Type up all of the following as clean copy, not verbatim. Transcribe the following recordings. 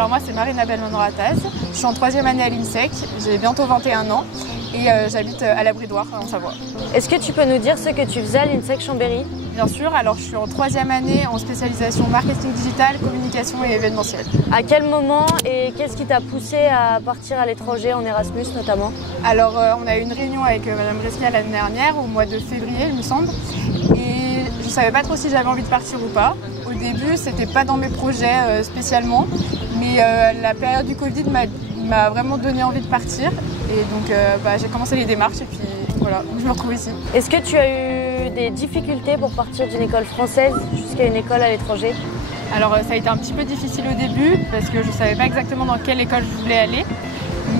Alors moi c'est Marina Belmano-Rataz, je suis en 3e année à l'INSEC, j'ai bientôt 21 ans et j'habite à la Bridoire en Savoie. Est-ce que tu peux nous dire ce que tu faisais à l'INSEC Chambéry? Bien sûr, alors je suis en 3e année en spécialisation marketing digital, communication et événementiel. À quel moment et qu'est-ce qui t'a poussé à partir à l'étranger en Erasmus notamment? Alors on a eu une réunion avec Madame Brescia l'année dernière, au mois de février il me semble, et je ne savais pas trop si j'avais envie de partir ou pas. Au début c'était pas dans mes projets spécialement, mais la période du Covid m'a vraiment donné envie de partir et donc j'ai commencé les démarches et puis voilà, je me retrouve ici. Est-ce que tu as eu des difficultés pour partir d'une école française jusqu'à une école à l'étranger? Alors ça a été un petit peu difficile au début parce que je ne savais pas exactement dans quelle école je voulais aller,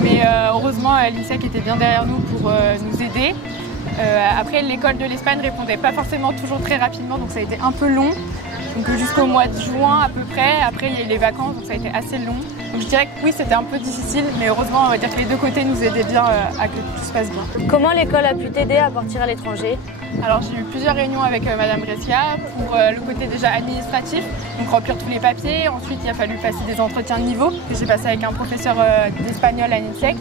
mais heureusement l'INSEC était bien derrière nous pour nous aider. Après l'école de l'Espagne ne répondait pas forcément toujours très rapidement, donc ça a été un peu long. Donc jusqu'au mois de juin à peu près, après il y a eu les vacances, donc ça a été assez long. Donc je dirais que oui, c'était un peu difficile, mais heureusement on va dire que les deux côtés nous aidaient bien à que tout se passe bien. Comment l'école a pu t'aider à partir à l'étranger? Alors j'ai eu plusieurs réunions avec Madame Brescia pour le côté déjà administratif, donc remplir tous les papiers. Ensuite il a fallu passer des entretiens de niveau que j'ai passé avec un professeur d'espagnol à l'INSEC.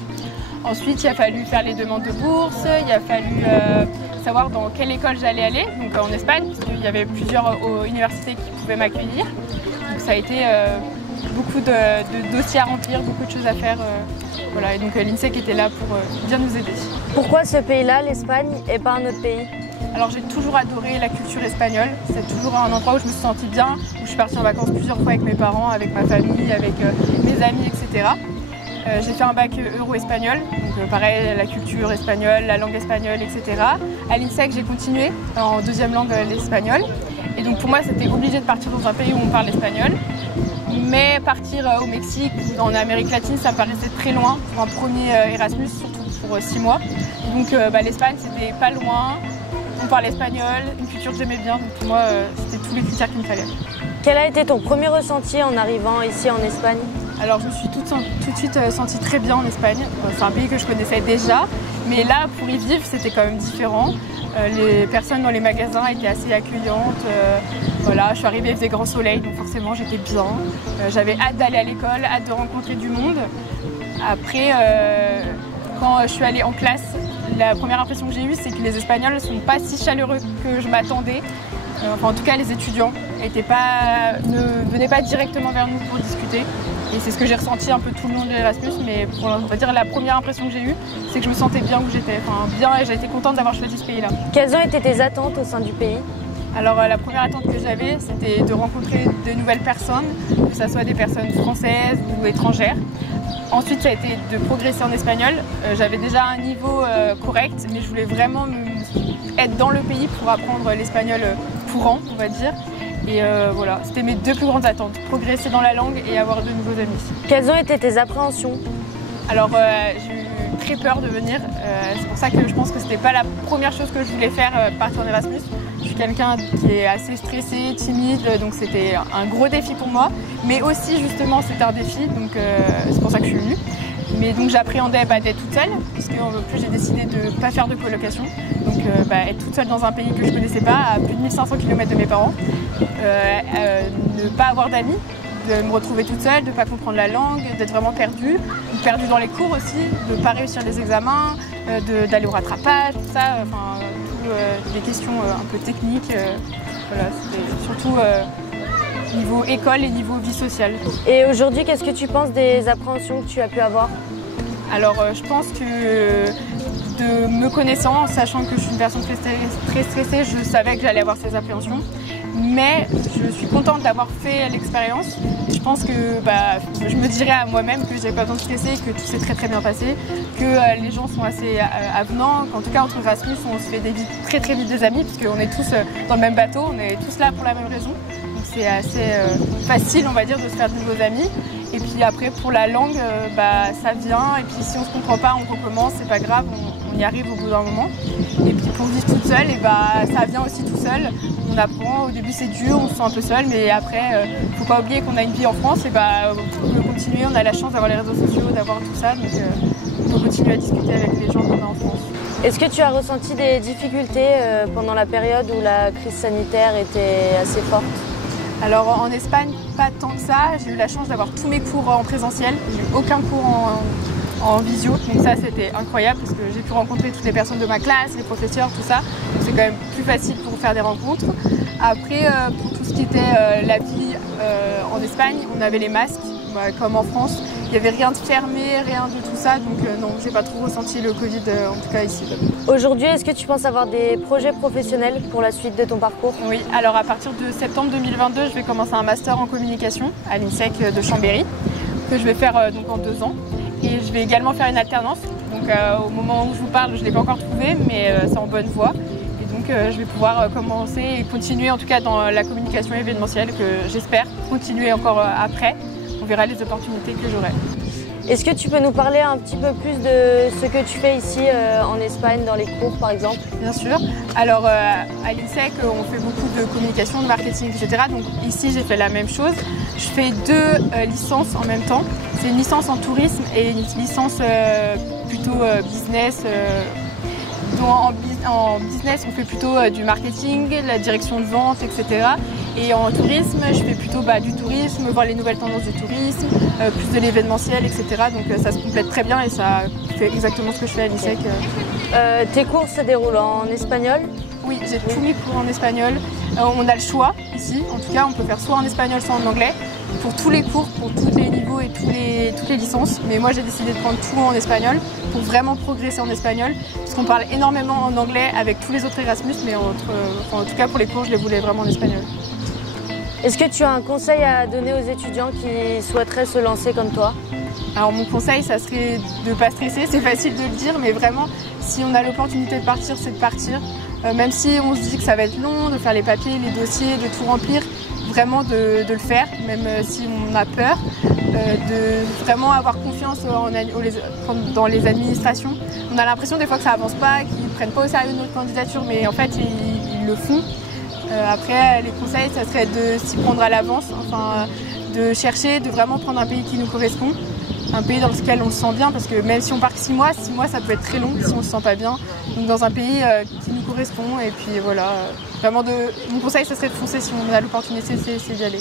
Ensuite il a fallu faire les demandes de bourse, il a fallu savoir dans quelle école j'allais aller, donc en Espagne, puisqu'il y avait plusieurs universités qui pouvaient m'accueillir. Donc ça a été beaucoup de dossiers à remplir, beaucoup de choses à faire. Voilà, et donc l'INSEC était là pour bien nous aider. Pourquoi ce pays-là, l'Espagne, et pas un autre pays? Alors j'ai toujours adoré la culture espagnole, c'est toujours un endroit où je me suis sentie bien, où je suis partie en vacances plusieurs fois avec mes parents, avec ma famille, avec mes amis, etc. J'ai fait un bac euro-espagnol, donc pareil, la culture espagnole, la langue espagnole, etc. À l'INSEC, j'ai continué en deuxième langue l'espagnol. Et donc pour moi, c'était obligé de partir dans un pays où on parle espagnol. Mais partir au Mexique ou en Amérique latine, ça me paraissait très loin pour un premier Erasmus, surtout pour 6 mois. Donc l'Espagne, c'était pas loin, on parle espagnol, une culture que j'aimais bien. Donc pour moi, c'était tous les critères qu'il me fallait. Quel a été ton premier ressenti en arrivant ici en Espagne? Alors je me suis tout de suite sentie très bien en Espagne. C'est un pays que je connaissais déjà, mais là pour y vivre c'était quand même différent. Les personnes dans les magasins étaient assez accueillantes. Voilà, je suis arrivée, il faisait grand soleil, donc forcément j'étais bien. J'avais hâte d'aller à l'école, hâte de rencontrer du monde. Après, quand je suis allée en classe, la première impression que j'ai eue, c'est que les Espagnols ne sont pas si chaleureux que je m'attendais. Enfin, en tout cas, les étudiants ne venaient pas directement vers nous pour discuter. Et c'est ce que j'ai ressenti un peu tout le long de l'Erasmus, mais on va dire la première impression que j'ai eue, c'est que je me sentais bien où j'étais. Enfin, bien, et j'ai été contente d'avoir choisi ce pays-là. Quelles ont été tes attentes au sein du pays? Alors la première attente que j'avais, c'était de rencontrer de nouvelles personnes, que ce soit des personnes françaises ou étrangères. Ensuite, ça a été de progresser en espagnol. J'avais déjà un niveau correct, mais je voulais vraiment être dans le pays pour apprendre l'espagnol courant, on va dire. Et voilà, c'était mes deux plus grandes attentes, progresser dans la langue et avoir de nouveaux amis. Quelles ont été tes appréhensions? Alors j'ai eu très peur de venir, c'est pour ça que je pense que c'était pas la première chose que je voulais faire, partir en Erasmus. Je suis quelqu'un qui est assez stressé, timide, donc c'était un gros défi pour moi. Mais aussi justement c'était un défi, donc c'est pour ça que je suis venue. Mais donc j'appréhendais d'être toute seule, puisque en plus j'ai décidé de ne pas faire de colocation. Donc être toute seule dans un pays que je ne connaissais pas, à plus de 1500 km de mes parents. Ne pas avoir d'amis, de me retrouver toute seule, de ne pas comprendre la langue, d'être vraiment perdue dans les cours aussi, de ne pas réussir les examens, d'aller au rattrapage, tout ça, enfin, des questions un peu techniques. Voilà, c'était surtout niveau école et niveau vie sociale. Et aujourd'hui, qu'est-ce que tu penses des appréhensions que tu as pu avoir? Alors je pense que de me connaissant, en sachant que je suis une personne très stressée, je savais que j'allais avoir ces appréhensions. Mais je suis contente d'avoir fait l'expérience. Je pense que je me dirais à moi-même que j'ai pas besoin de stresser, que tout s'est très très bien passé, que les gens sont assez avenants, qu'en tout cas entre Erasmus on se fait très vite des amis, puisqu'on est tous dans le même bateau, on est tous là pour la même raison. Donc c'est assez facile, on va dire, de se faire de nouveaux amis. Et puis après pour la langue, ça vient, et puis si on se comprend pas, on recommence, c'est pas grave, on y arrive au bout d'un moment. Et puis pour vivre toute seule, ça vient aussi tout seul. On apprend, au début c'est dur, on se sent un peu seul, mais après, faut pas oublier qu'on a une vie en France, et on peut continuer, on a la chance d'avoir les réseaux sociaux, d'avoir tout ça, donc on peut continuer à discuter avec les gens qu'on a en France. Est-ce que tu as ressenti des difficultés pendant la période où la crise sanitaire était assez forte? Alors en Espagne, pas tant que ça. J'ai eu la chance d'avoir tous mes cours en présentiel. J'ai eu aucun cours en visio. Donc ça, c'était incroyable parce que j'ai pu rencontrer toutes les personnes de ma classe, les professeurs, tout ça. Donc c'est quand même plus facile pour faire des rencontres. Après, pour tout ce qui était la vie en Espagne, on avait les masques, comme en France. Il n'y avait rien de fermé, rien de tout ça. Donc non, j'ai pas trop ressenti le Covid, en tout cas ici. Aujourd'hui, est-ce que tu penses avoir des projets professionnels pour la suite de ton parcours? Oui, alors à partir de septembre 2022, je vais commencer un master en communication à l'INSEC de Chambéry, que je vais faire donc en 2 ans. Et je vais également faire une alternance. Donc au moment où je vous parle, je ne l'ai pas encore trouvé, mais c'est en bonne voie. Et donc je vais pouvoir commencer et continuer en tout cas dans la communication événementielle, que j'espère continuer encore après. On verra les opportunités que j'aurai. Est-ce que tu peux nous parler un petit peu plus de ce que tu fais ici en Espagne, dans les cours par exemple? Bien sûr. Alors à l'INSEC, on fait beaucoup de communication, de marketing, etc. Donc ici, j'ai fait la même chose. Je fais 2 licences en même temps. C'est une licence en tourisme et une licence plutôt business. En business, on fait plutôt du marketing, la direction de vente, etc. Et en tourisme, je fais plutôt du tourisme, voir les nouvelles tendances du tourisme, plus de l'événementiel, etc. Donc ça se complète très bien et ça fait exactement ce que je fais à l'INSEC. Tes cours se déroulent en espagnol? Oui, j'ai tous mes cours en espagnol. On a le choix ici, en tout cas on peut faire soit en espagnol, soit en anglais. Pour tous les cours, pour tous les niveaux et toutes les licences. Mais moi j'ai décidé de prendre tout en espagnol pour vraiment progresser en espagnol. Parce qu'on parle énormément en anglais avec tous les autres Erasmus, mais en tout cas pour les cours je les voulais vraiment en espagnol. Est-ce que tu as un conseil à donner aux étudiants qui souhaiteraient se lancer comme toi? Alors mon conseil, ça serait de ne pas stresser, c'est facile de le dire, mais vraiment, si on a l'opportunité de partir, c'est de partir. Même si on se dit que ça va être long, de faire les papiers, les dossiers, de tout remplir, vraiment de le faire, même si on a peur, de vraiment avoir confiance dans les administrations. On a l'impression des fois que ça avance pas, qu'ils ne prennent pas au sérieux notre candidature, mais en fait, ils le font. Après, les conseils, ça serait de s'y prendre à l'avance, enfin, de chercher, de vraiment prendre un pays qui nous correspond, un pays dans lequel on se sent bien, parce que même si on part 6 mois, ça peut être très long si on ne se sent pas bien. Donc dans un pays qui nous correspond, et puis voilà. Vraiment, mon conseil, ça serait de foncer si on a l'opportunité, c'est d'y aller.